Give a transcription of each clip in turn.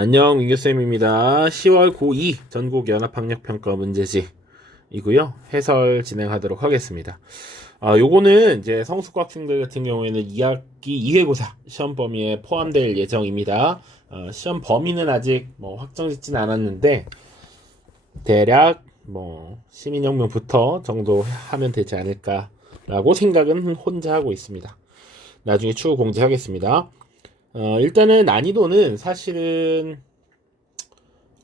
안녕, 민규쌤입니다. 10월 고2 전국 연합학력평가 문제지이고요. 해설 진행하도록 하겠습니다. 요거는 이제 성숙 학생들 같은 경우에는 2학기 2회고사 시험 범위에 포함될 예정입니다. 시험 범위는 아직 확정짓진 않았는데 대략 시민혁명부터 정도 하면 되지 않을까라고 생각은 혼자 하고 있습니다. 나중에 추후 공지하겠습니다. 일단은 난이도는 사실은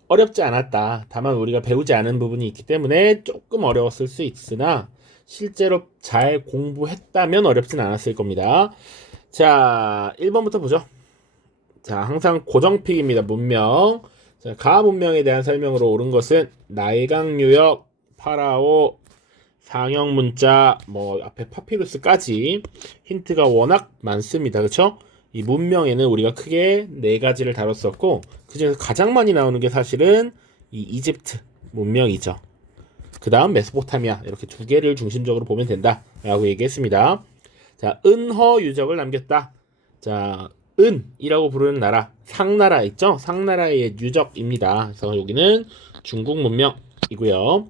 어렵지 않았다. 다만 우리가 배우지 않은 부분이 있기 때문에 조금 어려웠을 수 있으나 실제로 잘 공부했다면 어렵진 않았을 겁니다. 자, 1번부터 보죠. 자, 항상 고정픽입니다. 문명. 자, 가 문명에 대한 설명으로 옳은 것은 나일강유역, 파라오, 상형 문자, 앞에 파피루스까지 힌트가 워낙 많습니다. 그쵸? 이 문명에는 우리가 크게 4가지를 다뤘었고 그중에서 가장 많이 나오는 게 사실은 이 이집트 문명이죠. 그 다음 메소포타미아, 이렇게 2개를 중심적으로 보면 된다 라고 얘기했습니다. 자, 은허 유적을 남겼다. 자, 은이라고 부르는 나라, 상나라 있죠? 상나라의 유적입니다. 그래서 여기는 중국 문명이고요.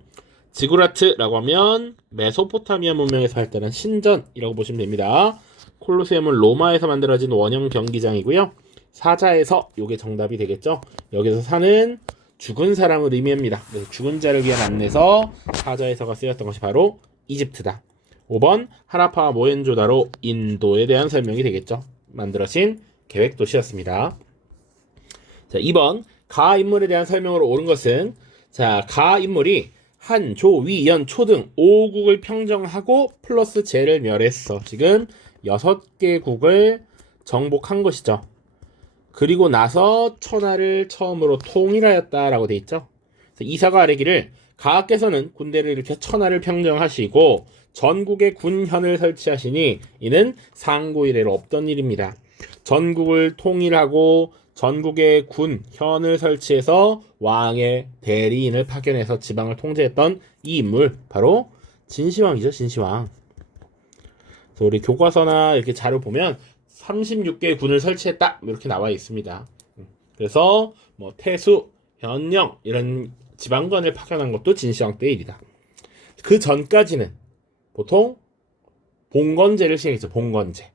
지구라트라고 하면 메소포타미아 문명에서 발달한 신전이라고 보시면 됩니다. 콜로세움은 로마에서 만들어진 원형 경기장이고요. 사자에서, 요게 정답이 되겠죠. 여기서 사는 죽은 사람을 의미합니다. 그래서 죽은 자를 위한 안내서 사자에서가 쓰였던 것이 바로 이집트다. 5번 하라파와 모헨조다로, 인도에 대한 설명이 되겠죠. 만들어진 계획도시였습니다. 자, 2번 가 인물에 대한 설명으로 옳은 것은, 자, 가 인물이 한, 조, 위, 연, 초 등 5국을 평정하고 플러스 제를 멸했어. 지금 6개 국을 정복한 것이죠. 그리고 나서 천하를 처음으로 통일하였다라고 돼 있죠. 이사가 아뢰기를, 가하께서는 군대를 일으켜 천하를 평정하시고 전국에 군현을 설치하시니 이는 상고 이래로 없던 일입니다. 전국을 통일하고 전국에 군, 현을 설치해서 왕의 대리인을 파견해서 지방을 통제했던 이 인물, 바로 진시황이죠. 진시황. 그래서 우리 교과서나 이렇게 자료 보면 36개의 군을 설치했다 이렇게 나와 있습니다. 그래서 태수, 현령 이런 지방관을 파견한 것도 진시황 때 일이다. 그 전까지는 보통 봉건제를 시행했죠. 봉건제.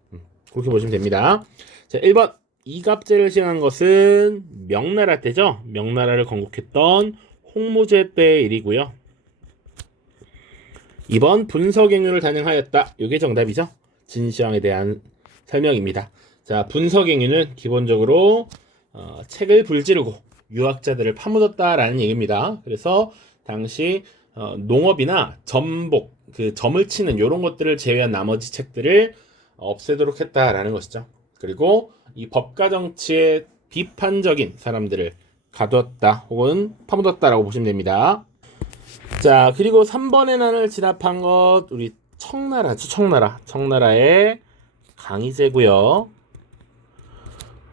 그렇게 보시면 됩니다. 자, 1번 이갑제를 시행한 것은 명나라 때죠. 명나라를 건국했던 홍무제 때의 일이고요. 2번 분서갱유를 단행하였다. 이게 정답이죠. 진시황에 대한 설명입니다. 자, 분서갱유는 기본적으로 책을 불지르고 유학자들을 파묻었다라는 얘기입니다. 그래서 당시 농업이나 전복, 그 점을 치는 이런 것들을 제외한 나머지 책들을 없애도록 했다라는 것이죠. 그리고 이 법과 정치에 비판적인 사람들을 가두었다 혹은 파묻었다라고 보시면 됩니다. 자, 그리고 3번의 난을 진압한 것, 우리 청나라죠. 청나라의 강희제고요.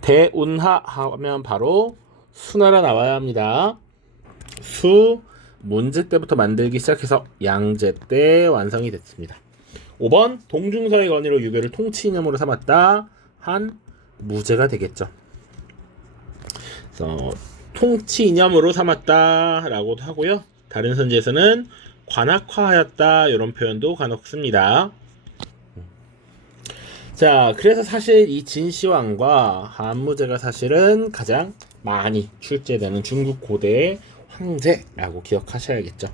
대운하 하면 바로 수나라 나와야 합니다. 수 문제 때부터 만들기 시작해서 양제 때 완성이 됐습니다. 5번 동중서의 건의로 유교를 통치 이념으로 삼았다. 한 무제가 되겠죠. 그래서 통치 이념으로 삼았다라고도 하고요. 다른 선지에서는 관악화하였다 이런 표현도 간혹 씁니다. 자, 그래서 사실 이 진시황과 한무제가 사실은 가장 많이 출제되는 중국 고대의 황제라고 기억하셔야겠죠.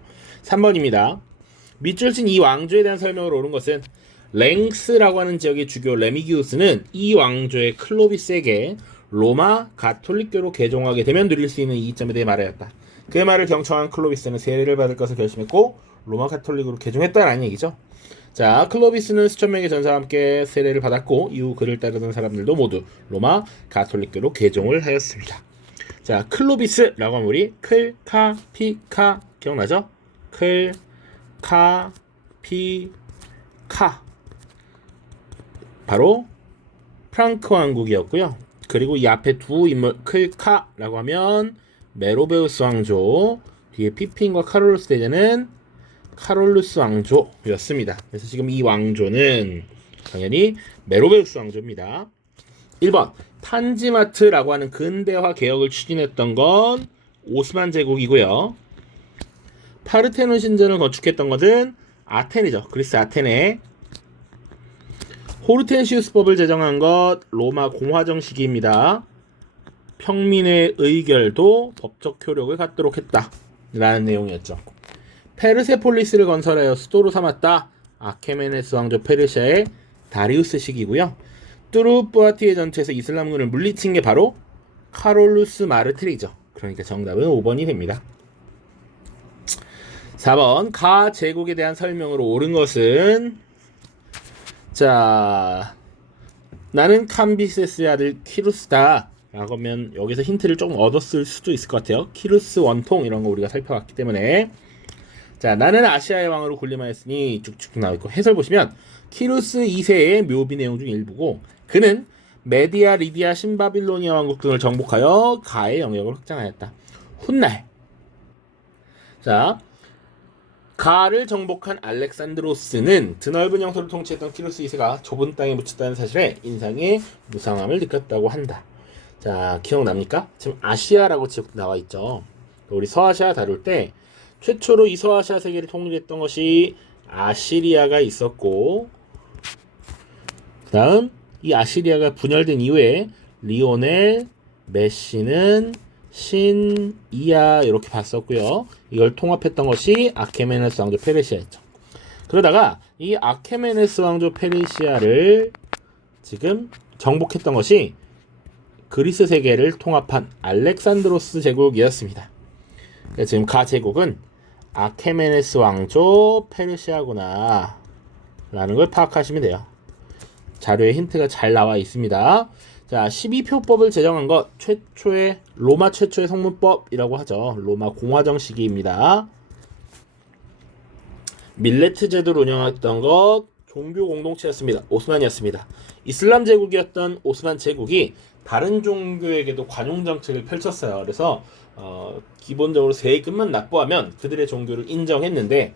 3번입니다. 밑줄 친 이 왕조에 대한 설명으로 옳은 것은, 랭스라고 하는 지역의 주교 레미기우스는 이 왕조의 클로비스에게 로마 가톨릭교로 개종하게 되면 누릴 수 있는 이점에 대해 말하였다. 그 말을 경청한 클로비스는 세례를 받을 것을 결심했고 로마 가톨릭으로 개종했다라는 얘기죠. 자, 클로비스는 수천 명의 전사와 함께 세례를 받았고 이후 그를 따르던 사람들도 모두 로마 가톨릭교로 개종을 하였습니다. 자, 클로비스라고 하면 우리 클카 피카 기억나죠? 클카 피카 바로 프랑크 왕국이었고요. 그리고 이 앞에 두 인물 클카라고 하면 메로베우스 왕조, 뒤에 피핀과 카롤루스 대제는 카롤루스 왕조였습니다. 그래서 지금 이 왕조는 당연히 메로베우스 왕조입니다. 1번 탄지마트라고 하는 근대화 개혁을 추진했던 건 오스만 제국이고요. 파르테논 신전을 건축했던 것은 아테네죠. 그리스 아테네. 호르텐시우스법을 제정한 것 로마 공화정 시기입니다. 평민의 의결도 법적 효력을 갖도록 했다 라는 내용이었죠. 페르세폴리스를 건설하여 수도로 삼았다. 아케메네스 왕조 페르시아의 다리우스 시기고요. 뚜르푸아티에 전투에서 이슬람군을 물리친 게 바로 카롤루스 마르트리죠. 그러니까 정답은 5번이 됩니다. 4번 가 제국에 대한 설명으로 옳은 것은 자 나는 캄비세스의 아들 키루스다 라고 하면 여기서 힌트를 조금 얻었을 수도 있을 것 같아요. 키루스 원통 이런 거 우리가 살펴봤기 때문에 자 나는 아시아의 왕으로 군림하였으니 쭉쭉 나와있고 해설 보시면 키루스 2세의 묘비 내용 중 일부고 그는 메디아, 리디아, 신바빌로니아 왕국 등을 정복하여 가의 영역을 확장하였다. 훗날 자 가를 정복한 알렉산드로스는 드넓은 영토를 통치했던 키루스 2세가 좁은 땅에 묻혔다는 사실에 인상의 무상함을 느꼈다고 한다. 자 기억납니까? 지금 아시아라고 지금 나와있죠. 우리 서아시아 다룰 때 최초로 이 서아시아 세계를 통일했던 것이 아시리아가 있었고 그 다음 이 아시리아가 분열된 이후에 리오넬, 메시는 신이아 이렇게 봤었고요. 이걸 통합했던 것이 아케메네스 왕조 페르시아였죠. 그러다가 이 아케메네스 왕조 페르시아를 지금 정복했던 것이 그리스 세계를 통합한 알렉산드로스 제국이었습니다. 지금 가 제국은 아케메네스 왕조 페르시아구나 라는 걸 파악하시면 돼요. 자료에 힌트가 잘 나와 있습니다. 자, 12표법을 제정한 것 로마 최초의 성문법이라고 하죠. 로마 공화정 시기입니다. 밀레트 제도를 운영했던 것 종교 공동체였습니다. 오스만이었습니다. 이슬람 제국이었던 오스만 제국이 다른 종교에게도 관용 정책을 펼쳤어요. 그래서 기본적으로 세금만 납부하면 그들의 종교를 인정했는데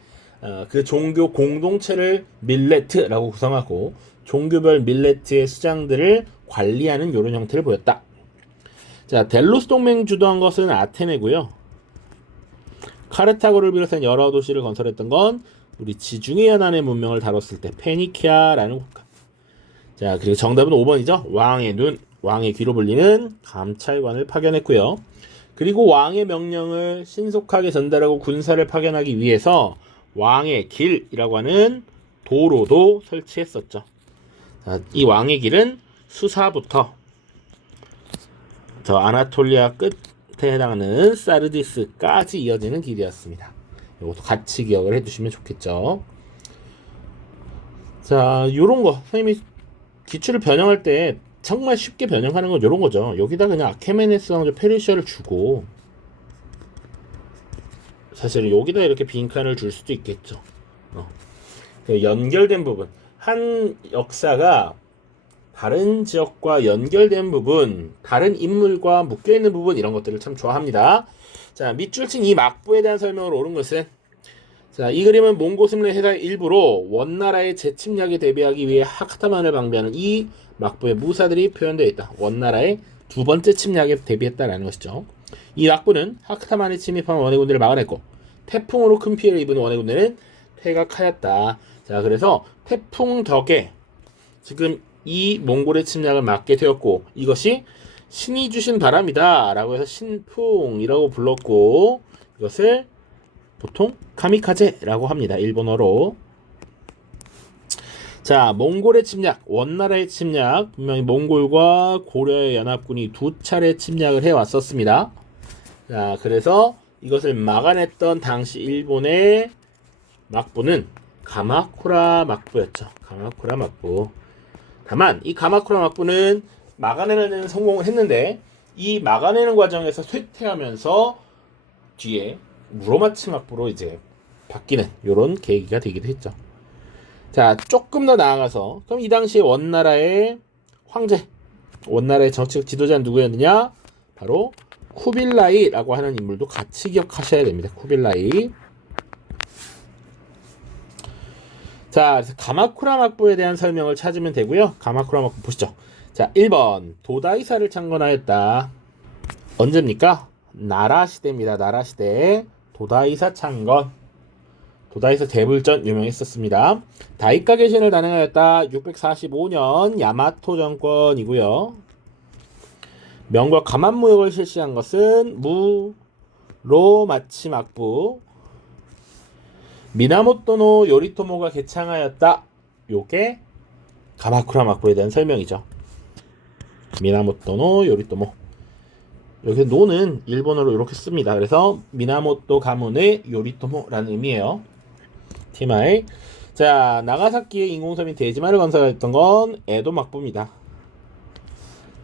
그 종교 공동체를 밀레트라고 구성하고 종교별 밀레트의 수장들을 관리하는 이런 형태를 보였다. 자, 델로스 동맹 주도한 것은 아테네고요. 카르타고를 비롯한 여러 도시를 건설했던 건 우리 지중해 연안의 문명을 다뤘을 때 페니키아라는 국가. 자, 그리고 정답은 5번이죠. 왕의 눈, 왕의 귀로 불리는 감찰관을 파견했고요. 그리고 왕의 명령을 신속하게 전달하고 군사를 파견하기 위해서 왕의 길이라고 하는 도로도 설치했었죠. 자, 이 왕의 길은 수사부터 저 아나톨리아 끝에 해당하는 사르디스까지 이어지는 길이었습니다. 이것도 같이 기억을 해두시면 좋겠죠. 자, 요런 거 선생님이 기출을 변형할 때 정말 쉽게 변형하는 건 요런 거죠. 여기다 그냥 아케메네스 왕조 페르시아를 주고 사실 여기다 이렇게 빈칸을 줄 수도 있겠죠. 연결된 부분, 한 역사가 다른 지역과 연결된 부분, 다른 인물과 묶여있는 부분 이런 것들을 참 좋아합니다. 자, 밑줄 친 이 막부에 대한 설명을 옳은 것은 자, 이 그림은 몽고스문의 해사의 일부로 원나라의 재침략에 대비하기 위해 하카타만을 방비하는 이 막부의 무사들이 표현되어 있다. 원나라의 두 번째 침략에 대비했다라는 것이죠. 이 막부는 하카타만이 침입한 원의 군대를 막아냈고 태풍으로 큰 피해를 입은 원의 군대는 퇴각하였다. 자, 그래서 태풍 덕에 지금 이 몽골의 침략을 막게 되었고 이것이 신이 주신 바람이다 라고 해서 신풍이라고 불렀고 이것을 보통 카미카제라고 합니다. 일본어로. 자, 몽골의 침략, 원나라의 침략, 분명히 몽골과 고려의 연합군이 두 차례 침략을 해왔었습니다. 자, 그래서 이것을 막아냈던 당시 일본의 막부는 가마쿠라 막부였죠. 가마쿠라 막부. 다만 이 가마쿠라 막부는 막아내는 데는 성공을 했는데 이 막아내는 과정에서 쇠퇴하면서 뒤에 무로마치 막부로 이제 바뀌는 이런 계기가 되기도 했죠. 자, 조금 더 나아가서 그럼 이 당시에 원나라의 황제, 원나라의 정치적 지도자는 누구였느냐? 바로 쿠빌라이라고 하는 인물도 같이 기억하셔야 됩니다. 쿠빌라이. 자, 그래서 가마쿠라 막부에 대한 설명을 찾으면 되고요. 가마쿠라 막부 보시죠. 자, 1번 도다이사를 창건하였다. 언제입니까? 나라시대입니다. 나라시대 도다이사 창건. 도다이사 대불전 유명했었습니다. 다이카 개신을 단행하였다. 645년 야마토 정권이고요. 명과 가만무역을 실시한 것은 무로마치 막부. 미나모토노 요리토모가 개창하였다. 요게 가마쿠라 막부에 대한 설명이죠. 미나모토노 요리토모. 여기서 노는 일본어로 이렇게 씁니다. 그래서 미나모토 가문의 요리토모라는 의미예요. TMI. 자, 나가사키의 인공섬인 데지마를 건설했던 건 에도 막부입니다.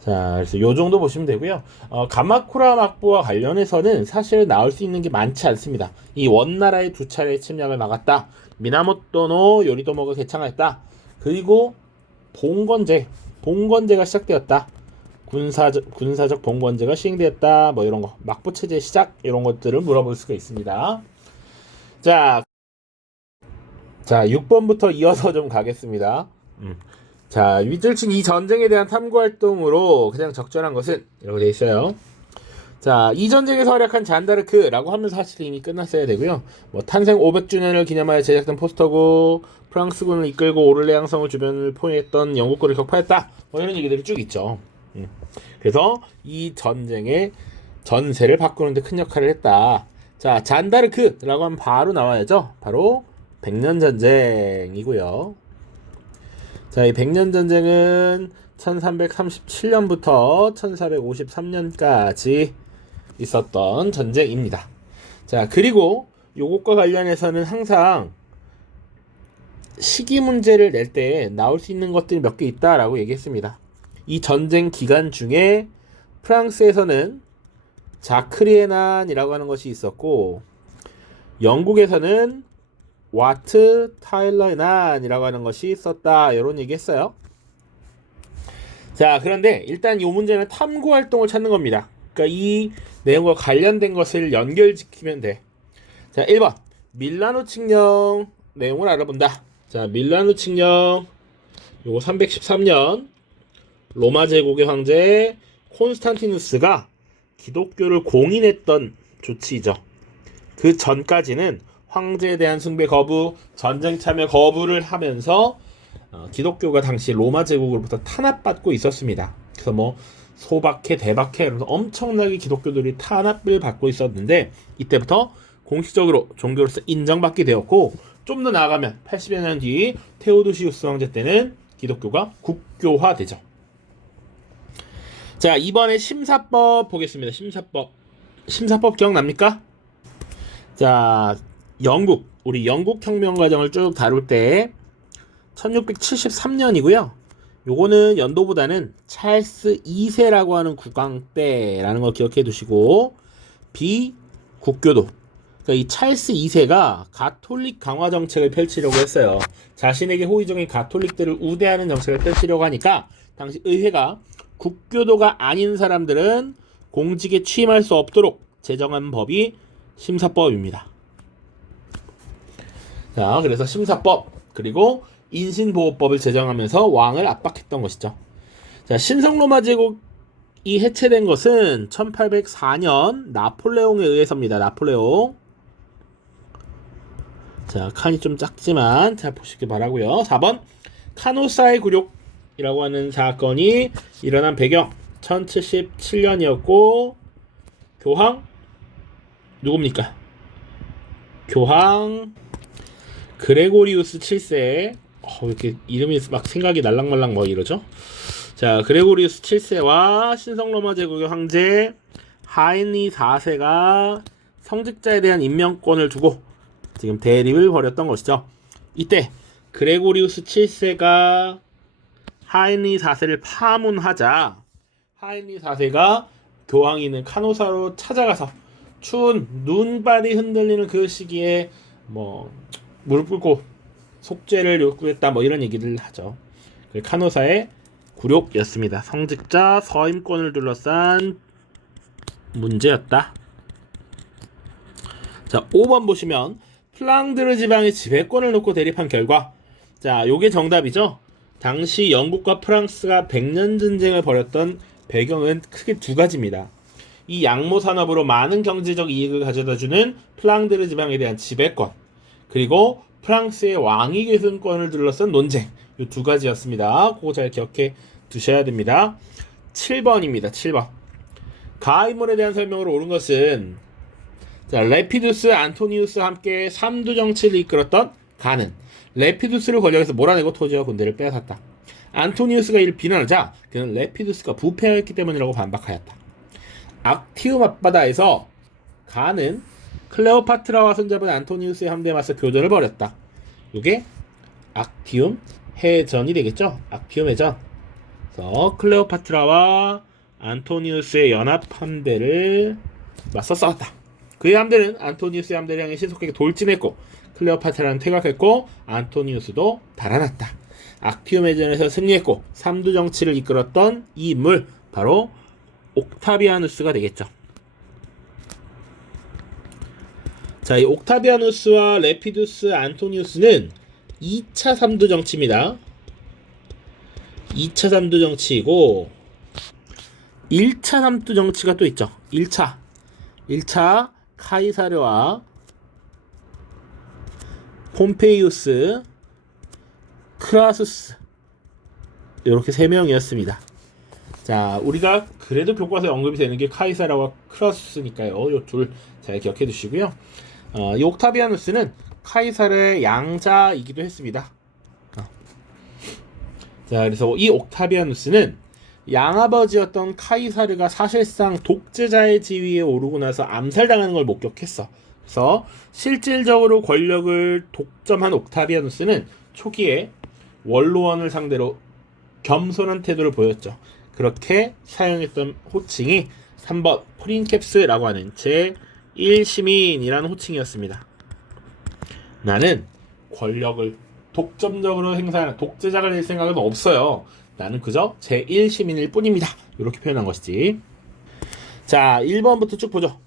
자, 그래서 요 정도 보시면 되고요. 가마쿠라 막부와 관련해서는 사실 나올 수 있는 게 많지 않습니다. 이 원나라의 두 차례 침략을 막았다. 미나모토노 요리토모가 개창했다. 그리고 봉건제가 시작되었다. 군사적 봉건제가 시행되었다. 뭐 이런 거, 막부 체제 시작 이런 것들을 물어볼 수가 있습니다. 자, 6번부터 이어서 좀 가겠습니다. 자, 윗줄친 이 전쟁에 대한 탐구 활동으로 가장 적절한 것은 이렇게 돼 있어요. 자, 이 전쟁에서 활약한 잔다르크라고 하면서 사실 이미 끝났어야 되고요. 뭐 탄생 500주년을 기념하여 제작된 포스터고, 프랑스군을 이끌고 오를레앙 성을 주변을 포위했던 영국군을 격파했다. 뭐 이런 얘기들이 쭉 있죠. 그래서 이 전쟁의 전세를 바꾸는데 큰 역할을 했다. 자, 잔다르크라고 하면 바로 나와야죠. 바로 백년전쟁이고요. 자, 이 백년전쟁은 1337년부터 1453년까지 있었던 전쟁입니다. 자, 그리고 요것과 관련해서는 항상 시기 문제를 낼 때 나올 수 있는 것들이 몇 개 있다라고 얘기했습니다. 이 전쟁 기간 중에 프랑스에서는 자크리에난이라고 하는 것이 있었고, 영국에서는 와트 타일러의 난이라고 하는 것이 있었다. 이런 얘기 했어요. 자, 그런데 일단 이 문제는 탐구 활동을 찾는 겁니다. 그러니까 이 내용과 관련된 것을 연결시키면 돼. 자, 1번 밀라노 칙령 내용을 알아본다. 자, 밀라노 칙령 요거 313년 로마 제국의 황제 콘스탄티누스가 기독교를 공인했던 조치이죠. 그 전까지는 황제에 대한 숭배 거부, 전쟁 참여 거부를 하면서 기독교가 당시 로마 제국으로부터 탄압받고 있었습니다. 그래서 뭐 소박해, 대박해 이러면서 엄청나게 기독교들이 탄압을 받고 있었는데, 이때부터 공식적으로 종교로서 인정받게 되었고, 좀 더 나아가면 80여 년 뒤 테오도시우스 황제 때는 기독교가 국교화되죠. 자, 이번에 심사법 보겠습니다. 심사법 기억납니까? 자, 우리 영국 혁명 과정을 쭉 다룰 때 1673년이고요. 요거는 연도보다는 찰스 2세라고 하는 국왕 때라는 걸 기억해 두시고, 비국교도. 그러니까 이 찰스 2세가 가톨릭 강화 정책을 펼치려고 했어요. 자신에게 호의적인 가톨릭들을 우대하는 정책을 펼치려고 하니까 당시 의회가 국교도가 아닌 사람들은 공직에 취임할 수 없도록 제정한 법이 심사법입니다. 자, 그래서 심사법, 그리고 인신보호법을 제정하면서 왕을 압박했던 것이죠. 자, 신성로마 제국이 해체된 것은 1804년 나폴레옹에 의해서입니다. 나폴레옹. 자, 칸이 좀 작지만 잘 보시기 바라고요. 4번 카노사의 굴욕이라고 하는 사건이 일어난 배경 1077년이었고, 교황 누굽니까? 교황 그레고리우스 7세. 이렇게 이름이 막 생각이 날랑말랑 뭐 이러죠. 자, 그레고리우스 7세와 신성로마 제국의 황제 하인리 4세가 성직자에 대한 임명권을 두고 지금 대립을 벌였던 것이죠. 이때 그레고리우스 7세가 하인리 4세를 파문하자 하인리 4세가 교황이 있는 카노사로 찾아가서 추운 눈발이 흔들리는 그 시기에 뭐 무릎 꿇고 속죄를 요구했다, 뭐 이런 얘기를 하죠. 카노사의 굴욕이었습니다. 성직자 서임권을 둘러싼 문제였다. 자, 5번 보시면 플랑드르 지방의 지배권을 놓고 대립한 결과, 자, 요게 정답이죠. 당시 영국과 프랑스가 100년 전쟁을 벌였던 배경은 크게 두 가지입니다. 이 양모 산업으로 많은 경제적 이익을 가져다주는 플랑드르 지방에 대한 지배권, 그리고 프랑스의 왕위 계승권을 둘러싼 논쟁, 이 두 가지였습니다. 그거 잘 기억해 두셔야 됩니다. 7번입니다. 7번. 가인물에 대한 설명으로 옳은 것은, 자, 레피두스, 안토니우스와 함께 삼두 정치를 이끌었던 가는 레피두스를 권력에서 몰아내고 토지와 군대를 빼앗았다. 안토니우스가 이를 비난하자 그는 레피두스가 부패하였기 때문이라고 반박하였다. 악티움 앞바다에서 가는 클레오파트라와 손잡은 안토니우스의 함대에 맞서 교전을 벌였다. 이게 악티움 해전이 되겠죠? 악티움 해전. 그래서 클레오파트라와 안토니우스의 연합 함대를 맞서 싸웠다. 그의 함대는 안토니우스의 함대를 향해 신속하게 돌진했고 클레오파트라는 퇴각했고 안토니우스도 달아났다. 악티움 해전에서 승리했고 삼두 정치를 이끌었던 이 인물 바로 옥타비아누스가 되겠죠. 자, 이 옥타비아누스와 레피두스, 안토니우스는 2차 삼두 정치입니다. 2차 삼두 정치이고 1차 삼두 정치가 또 있죠. 1차 카이사르와 폼페이우스, 크라수스, 이렇게 세 명이었습니다. 자, 우리가 그래도 교과서에 언급이 되는 게 카이사르와 크라수스니까요. 이 둘 잘 기억해 두시고요. 이 옥타비아누스는 카이사르의 양자이기도 했습니다. 자, 그래서 이 옥타비아누스는 양아버지였던 카이사르가 사실상 독재자의 지위에 오르고 나서 암살당하는 걸 목격했어. 그래서 실질적으로 권력을 독점한 옥타비아누스는 초기에 원로원을 상대로 겸손한 태도를 보였죠. 그렇게 사용했던 호칭이 3번 프린캡스라고 하는 제1시민이라는 호칭이었습니다. 나는 권력을 독점적으로 행사하는 독재자가 될 생각은 없어요. 나는 그저 제1시민일 뿐입니다. 이렇게 표현한 것이지. 자, 1번부터 쭉 보죠.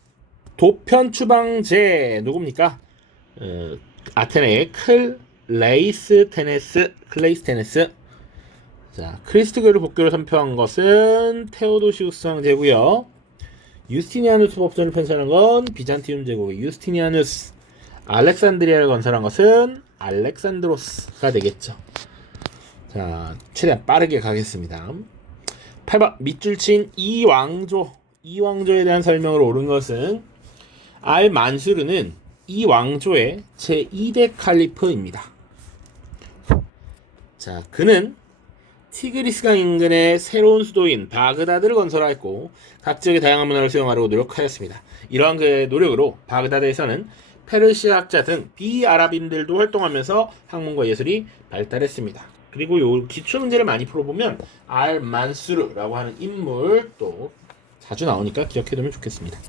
도편추방제 누굽니까? 아테네의 클레이스테네스. 자, 크리스트교를 복교를 선포한 것은 테오도시우스 황제고요. 유스티니아누스 법전을 편찬한 건 비잔티움 제국의 유스티니아누스. 알렉산드리아를 건설한 것은 알렉산드로스가 되겠죠. 자, 최대한 빠르게 가겠습니다. 8번 밑줄 친 이왕조에 대한 설명을 옳은 것은 알만수르는 이 왕조의 제2대 칼리프입니다. 자, 그는 티그리스강 인근의 새로운 수도인 바그다드를 건설하였고 각 지역의 다양한 문화를 수용하려고 노력하였습니다. 이러한 그의 노력으로 바그다드에서는 페르시아학자 등 비아랍인들도 활동하면서 학문과 예술이 발달했습니다. 그리고 요 기출문제를 많이 풀어보면 알만수르라고 하는 인물 또 자주 나오니까 기억해두면 좋겠습니다.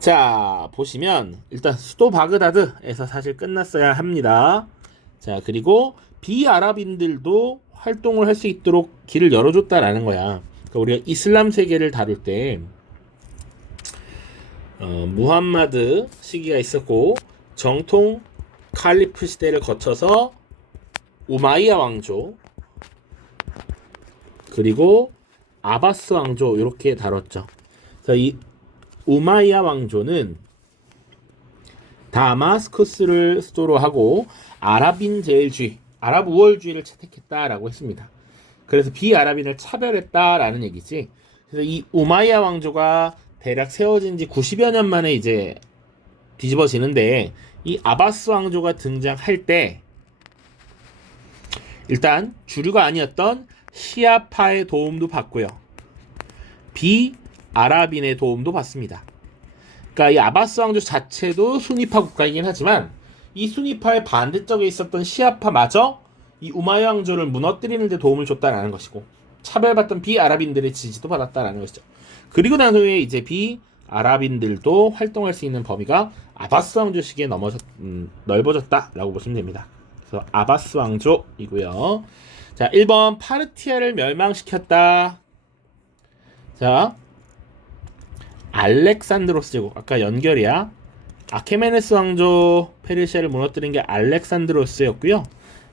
자, 보시면 일단 수도 바그다드에서 사실 끝났어야 합니다. 자, 그리고 비아랍인들도 활동을 할 수 있도록 길을 열어줬다라는 거야. 그러니까 우리가 이슬람 세계를 다룰 때 무함마드 시기가 있었고 정통 칼리프 시대를 거쳐서 우마이야 왕조 그리고 아바스 왕조 이렇게 다뤘죠. 그래서 이 우마이야 왕조는 다마스쿠스를 수도로 하고 아랍인 제일주의, 아랍 우월주의를 채택했다라고 했습니다. 그래서 비아랍인을 차별했다라는 얘기지. 그래서 이 우마이야 왕조가 대략 세워진 지 90여 년 만에 이제 뒤집어지는데 이 아바스 왕조가 등장할 때 일단 주류가 아니었던 시아파의 도움도 받고요. 비아랍인의 도움도 받습니다. 그러니까 이 아바스 왕조 자체도 수니파 국가이긴 하지만 이 수니파의 반대쪽에 있었던 시아파마저 이 우마이야 왕조를 무너뜨리는 데 도움을 줬다라는 것이고 차별받던 비아랍인들의 지지도 받았다라는 것이죠. 그리고 나서에 이제 비아랍인들도 활동할 수 있는 범위가 아바스 왕조 시기에 넓어졌다라고 보시면 됩니다. 그래서 아바스 왕조이고요. 자, 1번 파르티아를 멸망시켰다. 자, 알렉산드로스 제국 아까 연결이야. 아케메네스 왕조 페르시아를 무너뜨린 게 알렉산드로스였고요.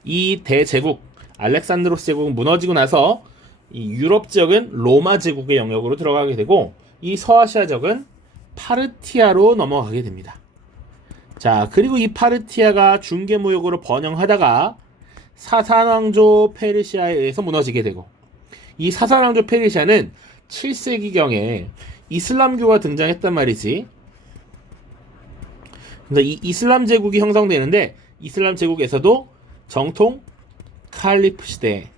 이 대제국 알렉산드로스 제국은 무너지고 나서 이 유럽 지역은 로마 제국의 영역으로 들어가게 되고 이 서아시아 지역은 파르티아로 넘어가게 됩니다. 자, 그리고 이 파르티아가 중개무역으로 번영하다가 사산왕조 페르시아에 의해서 무너지게 되고 이 사산왕조 페르시아는 7세기경에 이슬람교가 등장했단 말이지. 그래서 이 이슬람 제국이 형성되는데 이슬람 제국에서도 정통 칼리프 시대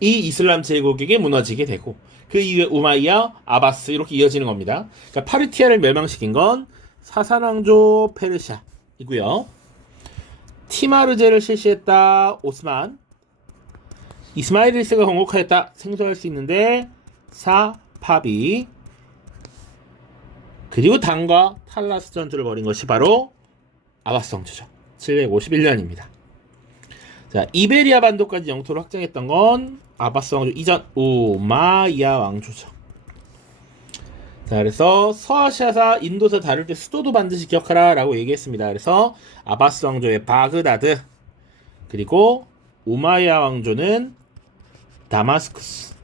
이 이슬람 제국에게 무너지게 되고 그 이후에 우마이야, 아바스 이렇게 이어지는 겁니다. 그러니까 파르티아를 멸망시킨 건 사산왕조 페르시아이고요. 티마르제를 실시했다 오스만, 이스마일 1세가 건국하였다 생소할 수 있는데 사파비, 그리고 당과 탈라스 전투를 벌인 것이 바로 아바스 왕조죠. 751년입니다. 자, 이베리아 반도까지 영토를 확장했던 건 아바스 왕조 이전 우마이야 왕조죠. 자, 그래서 서아시아사 인도사 다룰 때 수도도 반드시 기억하라 라고 얘기했습니다. 그래서 아바스 왕조의 바그다드, 그리고 우마이야 왕조는 다마스쿠스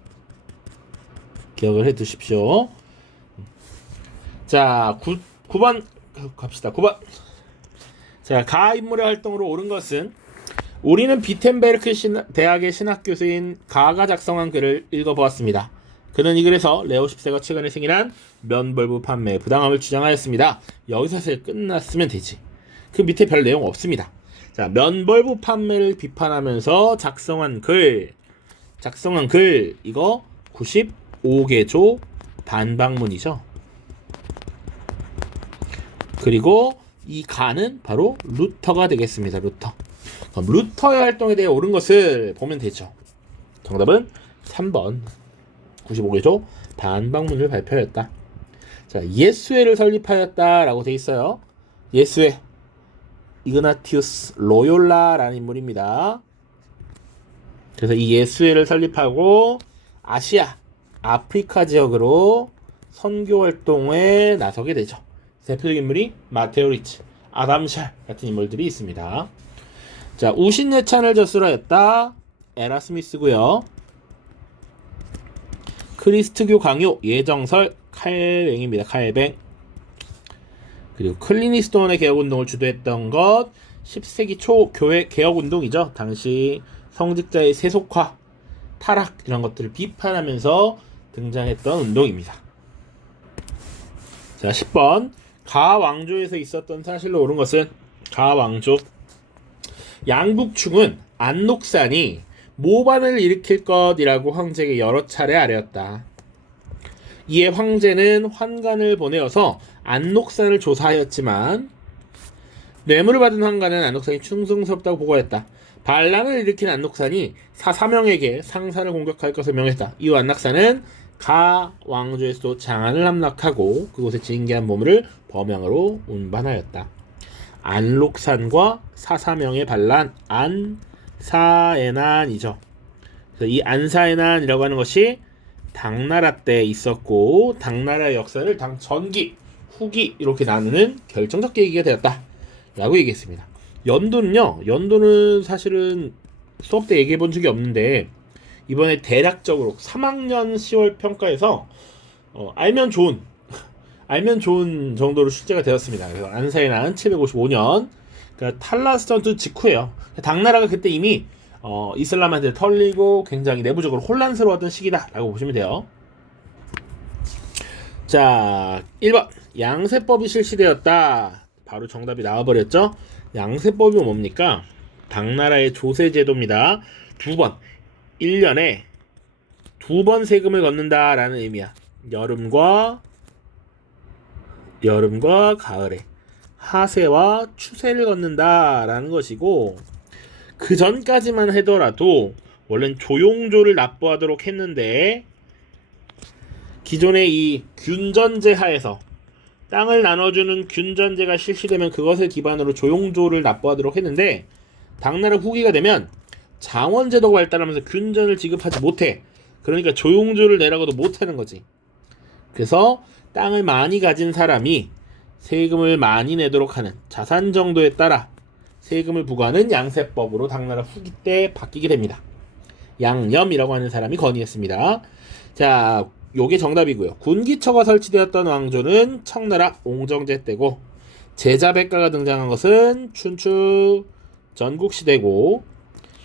기억을 해 두십시오. 자, 9번 갑시다. 9번. 자, 가 인물의 활동으로 옳은 것은 우리는 비텐베르크 대학의 신학 교수인 가가 작성한 글을 읽어보았습니다. 그는 이 글에서 레오 10세가 최근에 승인한 면벌부 판매의 부당함을 주장하였습니다. 여기서 사실 끝났으면 되지. 그 밑에 별 내용 없습니다. 자, 면벌부 판매를 비판하면서 작성한 글 이거 95개조 반박문이죠. 그리고 이 가는 바로 루터가 되겠습니다. 루터. 그럼 루터의 활동에 대해 옳은 것을 보면 되죠. 정답은 3번 95개조 반박문을 발표하였다. 자, 예수회를 설립하였다 라고 되어 있어요. 예수회 이그나티우스 로욜라라는 인물입니다. 그래서 이 예수회를 설립하고 아시아, 아프리카 지역으로 선교 활동에 나서게 되죠. 대표적인 인물이 마테오 리치, 아담 샬 같은 인물들이 있습니다. 자, 우신예찬을 저술하였다. 에라스미스고요. 크리스트교 강요 예정설 칼뱅입니다. 칼뱅. 그리고 클리니스톤의 개혁운동을 주도했던 것 10세기 초 교회 개혁운동이죠. 당시 성직자의 세속화, 타락 이런 것들을 비판하면서 등장했던 운동입니다. 자, 10번 가 왕조에서 있었던 사실로 옳은 것은 가 왕조 양북충은 안녹산이 모반을 일으킬 것이라고 황제에게 여러 차례 아뢰었다. 이에 황제는 환관을 보내어서 안녹산을 조사하였지만 뇌물을 받은 환관은 안녹산이 충성스럽다고 보고했다. 반란을 일으킨 안녹산이 사사명에게 상사를 공격할 것을 명했다. 이후 안녹산은 가 왕조에서도 장안을 함락하고 그곳에 징계한 보물을 범양으로 운반하였다. 안록산과 사사명의 반란 안사에난이죠. 그래서 이 안사에난이라고 하는 것이 당나라 때 있었고 당나라의 역사를 당 전기, 후기 이렇게 나누는 결정적 계기가 되었다 라고 얘기했습니다. 연도는 사실은 수업 때 얘기해 본 적이 없는데 이번에 대략적으로 3학년 10월 평가에서 알면 좋은 정도로 출제가 되었습니다. 그래서 안사에난 755년 그러니까 탈라스 전투 직후예요. 당나라가 그때 이미 이슬람한테 털리고 굉장히 내부적으로 혼란스러웠던 시기다 라고 보시면 돼요. 자, 1번 양세법이 실시되었다. 바로 정답이 나와버렸죠. 양세법이 뭡니까? 당나라의 조세제도입니다. 2번 1년에 2번 세금을 걷는다 라는 의미야. 여름과 가을에 하세와 추세를 걷는다 라는 것이고, 그 전까지만 하더라도 원래는 조용조를 납부하도록 했는데 기존의 이 균전제 하에서 땅을 나눠주는 균전제가 실시되면 그것을 기반으로 조용조를 납부하도록 했는데 당나라 후기가 되면 장원제도가 발달하면서 균전을 지급하지 못해. 그러니까 조용조를 내라고도 못하는 거지. 그래서 땅을 많이 가진 사람이 세금을 많이 내도록 하는 자산 정도에 따라 세금을 부과하는 양세법으로 당나라 후기 때 바뀌게 됩니다. 양념이라고 하는 사람이 건의했습니다. 자, 요게 정답이고요. 군기처가 설치되었던 왕조는 청나라 옹정제 때고 제자백가가 등장한 것은 춘추 전국시대고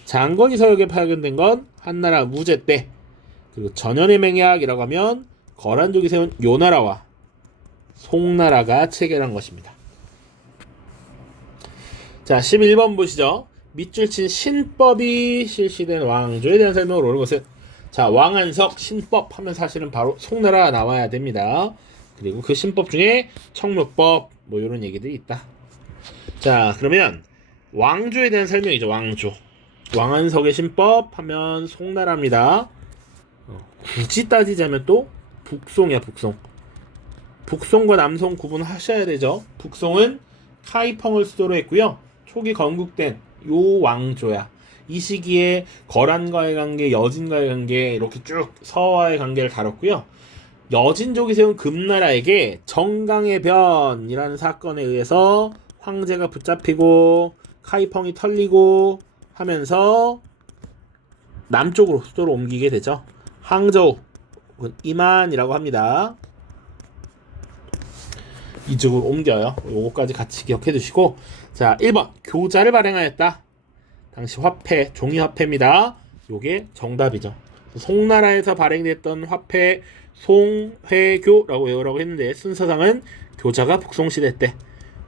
장건이 서역에 파견된 건 한나라 무제 때, 그리고 전현의 맹약이라고 하면 거란족이 세운 요나라와 송나라가 체결한 것입니다. 자, 11번 보시죠. 밑줄 친 신법이 실시된 왕조에 대한 설명을 옳은 것은, 자, 왕한석 신법 하면 사실은 바로 송나라 나와야 됩니다. 그리고 그 신법 중에 청묘법 뭐 이런 얘기들이 있다. 자, 그러면 왕조에 대한 설명이죠. 왕조. 왕한석의 신법 하면 송나라입니다. 굳이 따지자면 또 북송이야. 북송. 북송과 남송 구분하셔야 되죠. 북송은 카이펑을 수도로 했고요. 초기 건국된 요 왕조야. 이 시기에 거란과의 관계, 여진과의 관계 이렇게 쭉 서와의 관계를 다뤘고요. 여진족이 세운 금나라에게 정강의 변이라는 사건에 의해서 황제가 붙잡히고 카이펑이 털리고 하면서 남쪽으로 수도로 옮기게 되죠. 항저우 혹은 이만이라고 합니다. 이쪽으로 옮겨요. 요거까지 같이 기억해 두시고, 자, 1번 교자를 발행하였다. 당시 화폐, 종이 화폐입니다. 요게 정답이죠. 송나라에서 발행됐던 화폐 송회교라고 외우라고 했는데 순서상은 교자가 북송시대 때,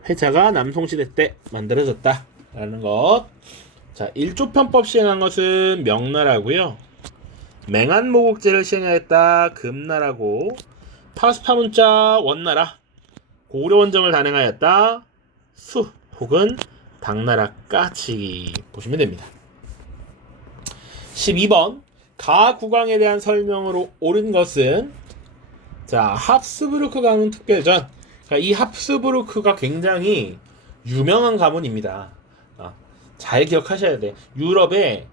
회자가 남송시대 때 만들어졌다 라는 것. 자, 일조편법 시행한 것은 명나라고요. 맹한모국제를 시행하였다 금나라고, 파스파문자 원나라, 고려원정을 단행하였다 수 혹은 당나라 까치 보시면 됩니다. 12번 가국왕에 대한 설명으로 옳은 것은, 자, 합스부르크 가문 특별전. 이 합스부르크가 굉장히 유명한 가문입니다. 잘 기억하셔야 돼. 유럽의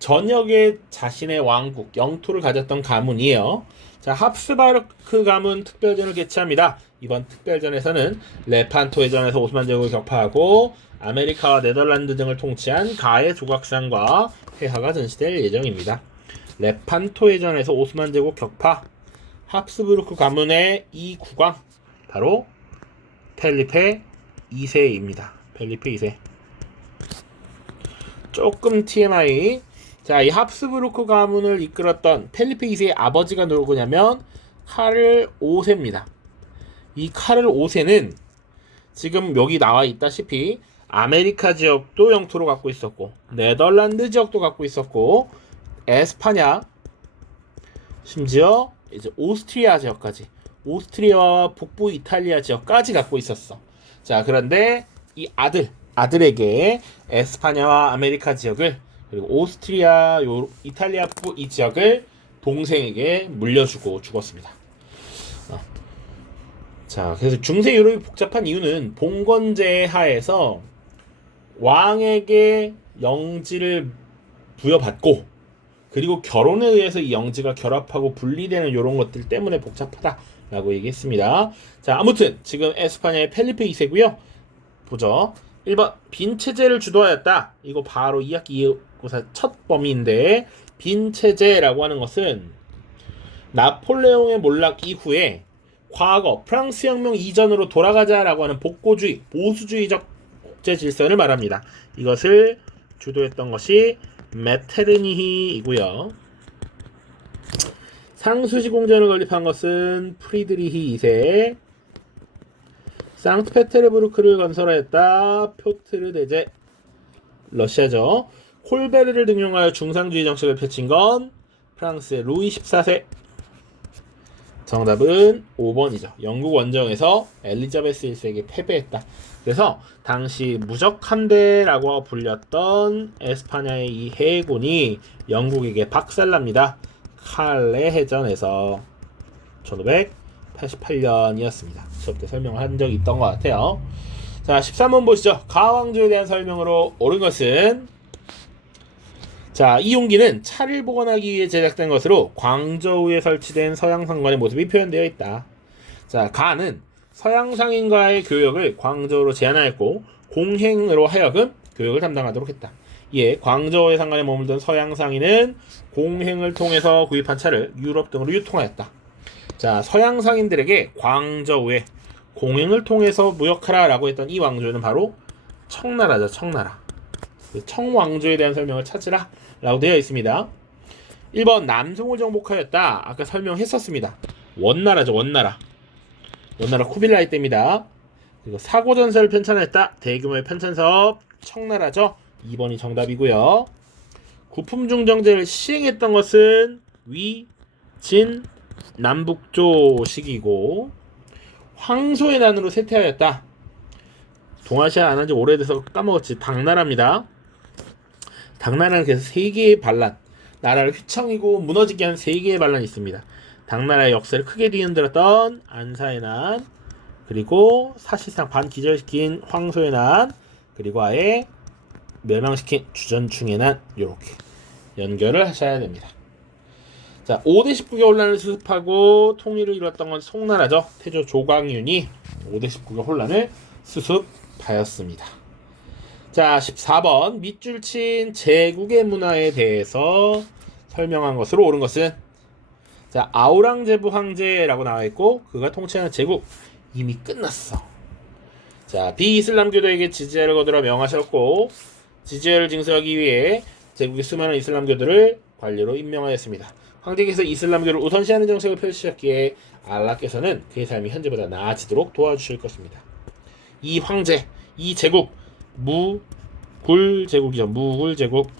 전역에 자신의 왕국, 영토를 가졌던 가문이에요. 자, 합스부르크 가문 특별전을 개최합니다. 이번 특별전에서는 레판토 해전에서 오스만 제국을 격파하고 아메리카와 네덜란드 등을 통치한 가의 조각상과 폐하가 전시될 예정입니다. 레판토 해전에서 오스만 제국 격파, 합스부르크 가문의 이 국왕 바로 펠리페 2세입니다. 펠리페 2세. 조금 TMI. 자, 이 합스부르크 가문을 이끌었던 펠리페 2세의 아버지가 누구냐면 카를 5세입니다. 이 카를 5세는 지금 여기 나와 있다시피 아메리카 지역도 영토로 갖고 있었고, 네덜란드 지역도 갖고 있었고, 에스파냐, 심지어 이제 오스트리아 지역까지, 오스트리아와 북부 이탈리아 지역까지 갖고 있었어. 자, 그런데 이 아들에게 에스파냐와 아메리카 지역을, 그리고 오스트리아, 이탈리아 북부 이 지역을 동생에게 물려주고 죽었습니다. 자, 그래서 중세 유럽이 복잡한 이유는 봉건제 하에서 왕에게 영지를 부여받고, 그리고 결혼에 의해서 이 영지가 결합하고 분리되는 이런 것들 때문에 복잡하다라고 얘기했습니다. 자, 아무튼 지금 에스파냐의 펠리페 2세고요. 보죠. 1번 빈체제를 주도하였다. 이거 바로 2학기 이해고사 첫 범위인데, 빈체제라고 하는 것은 나폴레옹의 몰락 이후에 과거 프랑스 혁명 이전으로 돌아가자라고 하는 복고주의, 보수주의적 국제 질서를 말합니다. 이것을 주도했던 것이 메테르니히이고요. 상수시 공전을 건립한 것은 프리드리히 2세. 상트페테르부르크를 건설하였다 표트르 대제, 러시아죠. 콜베르를 등용하여 중상주의 정책을 펼친 건 프랑스의 루이 14세. 정답은 5번이죠. 영국 원정에서 엘리자베스 1세에게 패배했다. 그래서 당시 무적함대라고 불렸던 에스파냐의 이 해군이 영국에게 박살납니다. 칼레 해전에서 1588년이었습니다. 수업 때 설명을 한 적이 있던 것 같아요. 자, 13번 보시죠. 가왕조에 대한 설명으로 옳은 것은, 자, 이 용기는 차를 복원하기 위해 제작된 것으로 광저우에 설치된 서양상관의 모습이 표현되어 있다. 자, 가는 서양 상인과의 교역을 광저우로 제한하였고 공행으로 하여금 교역을 담당하도록 했다. 이에 광저우의 상관에 머물던 서양 상인은 공행을 통해서 구입한 차를 유럽 등으로 유통하였다. 자, 서양 상인들에게 광저우에 공행을 통해서 무역하라라고 했던 이 왕조는 바로 청나라죠. 청나라. 청왕조에 대한 설명을 찾으라 라고 되어 있습니다. 1번 남송을 정복하였다. 아까 설명했었습니다. 원나라죠. 원나라 쿠빌라이 때입니다. 그리고 사고전선을 편찬했다. 대규모의 편찬사업 청나라죠. 2번이 정답이고요. 구품중정제를 시행했던 것은 위, 진, 남북조 시기고 황소의 난으로 쇠퇴하였다. 동아시아 안 한 지 오래돼서 까먹었지. 당나라입니다. 당나라는 그래서 3개의 반란, 나라를 휘청이고 무너지게 한 3개의 반란이 있습니다. 당나라의 역사를 크게 뒤흔들었던 안사의 난, 그리고 사실상 반기절시킨 황소의 난, 그리고 아예 멸망시킨 주전충의 난, 이렇게 연결을 하셔야 됩니다. 자, 5대 19개 혼란을 수습하고 통일을 이뤘던 건 송나라죠. 태조 조광윤이 5대 19개 혼란을 수습하였습니다. 자, 14번 밑줄 친 제국의 문화에 대해서 설명한 것으로 옳은 것은, 자, 아우랑제부 황제라고 나와 있고 그가 통치하는 제국 이미 끝났어. 자, 비이슬람교도에게 지지야를 거두라 명하셨고 지지야를 징수하기 위해 제국의 수많은 이슬람교도를 관리로 임명하였습니다. 황제께서 이슬람교를 우선시하는 정책을 펼치셨기에 알라께서는 그의 삶이 현재보다 나아지도록 도와주실 것입니다. 이 황제, 이 제국 무굴제국이죠. 무굴제국.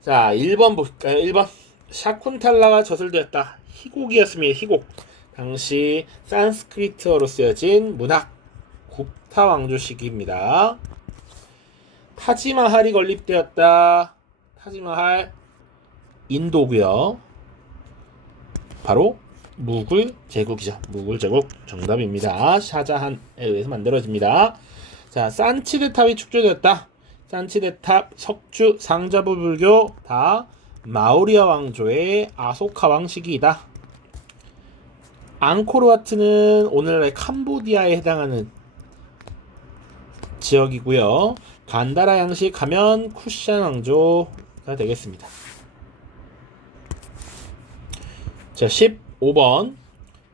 자, 1번 볼까요? 1번 샤쿤탈라가 저술되었다. 희곡이었습니다. 희곡. 당시 산스크리트어로 쓰여진 문학 굽타 왕조 시기입니다. 타지마할이 건립되었다. 타지마할 인도고요. 바로 무굴 제국이죠. 무굴 제국 정답입니다. 샤자한에 의해서 만들어집니다. 자, 산치드탑이 축조되었다. 산치드탑, 석주, 상자부 불교 다 마우리아 왕조의 아소카 왕시기이다. 앙코르와트는 오늘날의 캄보디아에 해당하는 지역이고요. 간다라 양식 하면 쿠시안 왕조가 되겠습니다. 자, 15번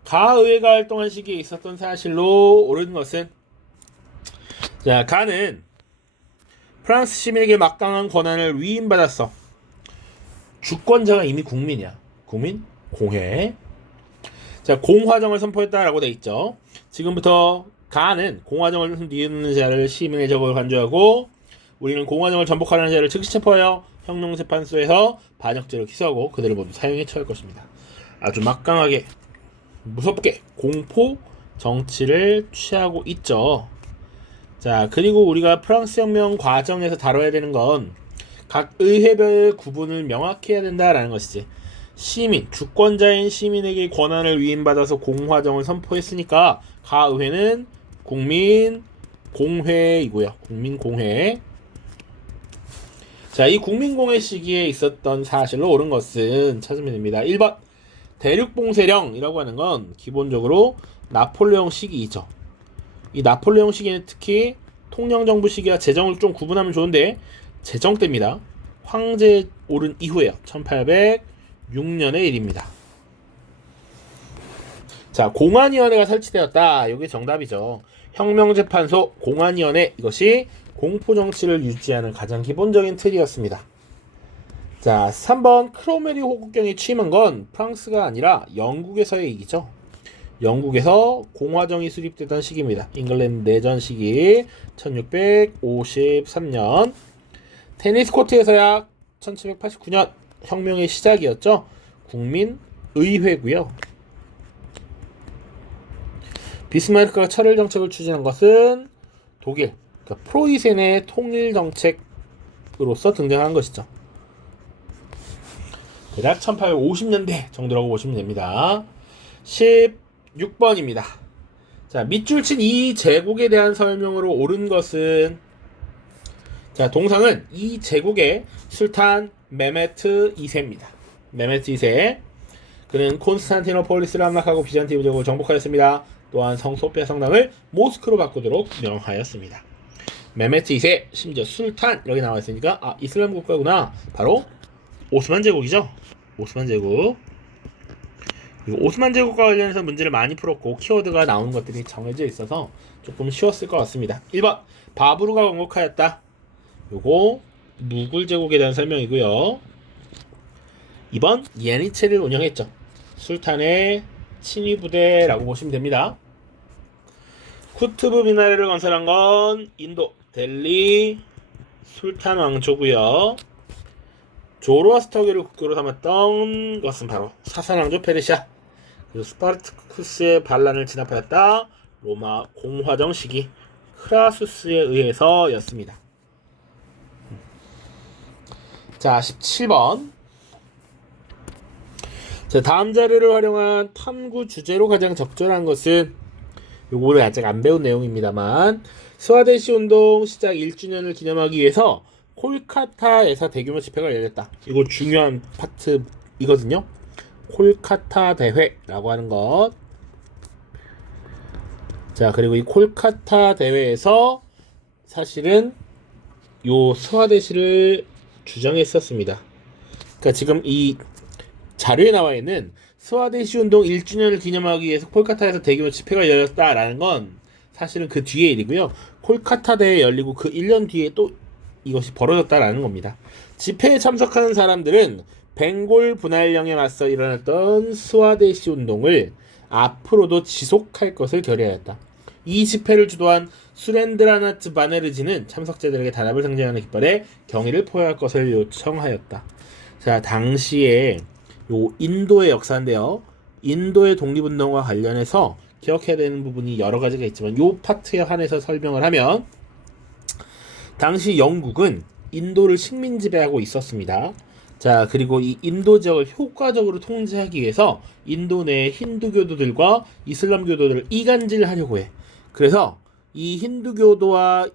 가의회가 활동한 시기에 있었던 사실로 옳은 것은, 자, 가는 프랑스 시민에게 막강한 권한을 위임받았어. 주권자가 이미 국민이야. 국민 공회. 자, 공화정을 선포했다라고 돼 있죠. 지금부터 가는 공화정을 뒤흔드는 자를 시민의 적으로 간주하고 우리는 공화정을 전복하려는 자를 즉시 체포하여 형용재판소에서 반역죄를 기소하고 그들을 모두 사형에 처할 것입니다. 아주 막강하게 무섭게 공포 정치를 취하고 있죠. 자, 그리고 우리가 프랑스 혁명 과정에서 다뤄야 되는 건 각 의회별 구분을 명확히 해야 된다라는 것이지. 시민, 주권자인 시민에게 권한을 위임받아서 공화정을 선포했으니까 가의회는 국민공회이고요. 국민공회. 자, 이 국민공회 시기에 있었던 사실로 옳은 것은 찾으면 됩니다. 1번 대륙봉쇄령이라고 하는 건 기본적으로 나폴레옹 시기이죠. 이 나폴레옹 시기는 특히 통영정부 시기와 제정을 좀 구분하면 좋은데 제정 때입니다. 황제 오른 이후에요. 1806년의 일입니다. 자, 공안위원회가 설치되었다. 이게 정답이죠. 혁명재판소, 공안위원회, 이것이 공포정치를 유지하는 가장 기본적인 틀이었습니다. 자, 3번 크로메리 호국경이 취임한 건 프랑스가 아니라 영국에서의 얘기죠. 영국에서 공화정이 수립되던 시기입니다. 잉글랜드 내전 시기 1653년. 테니스 코트에서야 1789년 혁명의 시작이었죠. 국민의회고요. 비스마르크가 철혈 정책을 추진한 것은 독일, 그러니까 프로이센의 통일 정책으로서 등장한 것이죠. 대략 1850년대 정도라고 보시면 됩니다. 16번입니다. 자, 밑줄 친 이 제국에 대한 설명으로 옳은 것은, 자, 동상은 이 제국의 술탄 메메트 2세입니다. 메메트 2세. 그는 콘스탄티노폴리스를 함락하고 비잔티움 제국을 정복하였습니다. 또한 성 소피아 성당을 모스크로 바꾸도록 명하였습니다. 메메트 2세, 심지어 술탄 이렇게 나와 있으니까 이슬람 국가구나. 바로 오스만 제국이죠. 오스만 제국. 그리고 오스만 제국과 관련해서 문제를 많이 풀었고 키워드가 나오는 것들이 정해져 있어서 조금 쉬웠을 것 같습니다. 1번 바브루가 건국하였다. 요거 무굴 제국에 대한 설명이고요. 2번 예니체를 운영했죠. 술탄의 친위 부대라고 보시면 됩니다. 쿠투브 미나레를 건설한 건 인도 델리 술탄 왕조고요. 조로아스터교를 국교로 삼았던 것은 바로 사산 왕조 페르시아. 그리고 스파르타쿠스의 반란을 진압하였다. 로마 공화정 시기 크라수스에 의해서였습니다. 자, 17번. 자, 다음 자료를 활용한 탐구 주제로 가장 적절한 것은 요거를 아직 안 배운 내용입니다만 스와데시 운동 시작 1주년을 기념하기 위해서 콜카타에서 대규모 집회가 열렸다. 이거 중요한 파트이거든요. 콜카타 대회라고 하는 것. 자, 그리고 이 콜카타 대회에서 사실은 요 스와데시를 주장했었습니다. 그러니까 지금 이 자료에 나와 있는 스와데시 운동 1주년을 기념하기 위해서 콜카타에서 대규모 집회가 열렸다라는 건 사실은 그 뒤에 일이고요. 콜카타 대회 열리고 그 1년 뒤에 또 이것이 벌어졌다라는 겁니다. 집회에 참석하는 사람들은 벵골 분할령에 맞서 일어났던 스와데시 운동을 앞으로도 지속할 것을 결의하였다. 이 집회를 주도한 수렌드라나트 바네르지는 참석자들에게 단합을 상징하는 깃발에 경의를 표할 것을 요청하였다. 자, 당시에 요 인도의 역사인데요. 인도의 독립운동과 관련해서 기억해야 되는 부분이 여러 가지가 있지만 요 파트에 한해서 설명을 하면 당시 영국은 인도를 식민 지배하고 있었습니다. 자, 그리고 이 인도 지역을 효과적으로 통제하기 위해서 인도 내 힌두교도들과 이슬람교도들을 이간질하려고 해. 그래서 이 힌두교도와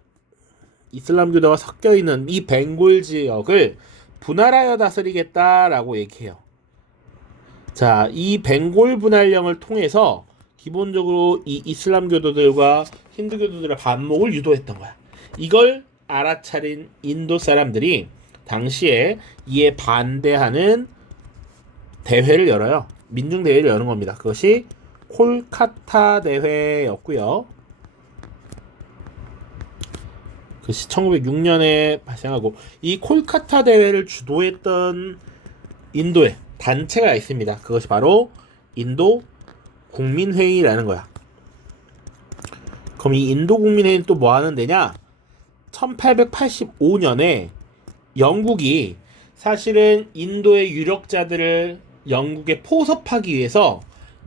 이슬람교도가 섞여 있는 이 벵골 지역을 분할하여 다스리겠다라고 얘기해요. 자, 이 벵골 분할령을 통해서 기본적으로 이 이슬람교도들과 힌두교도들의 반목을 유도했던 거야. 이걸 알아차린 인도 사람들이 당시에 이에 반대하는 대회를 열어요. 민중대회를 여는 겁니다. 그것이 콜카타 대회였고요. 그것이 1906년에 발생하고 이 콜카타 대회를 주도했던 인도의 단체가 있습니다. 그것이 바로 인도 국민회의라는 거야. 그럼 이 인도 국민회의는 또 뭐 하는 데냐? 1885년에 영국이 사실은 인도의 유력자들을 영국에 포섭하기 위해서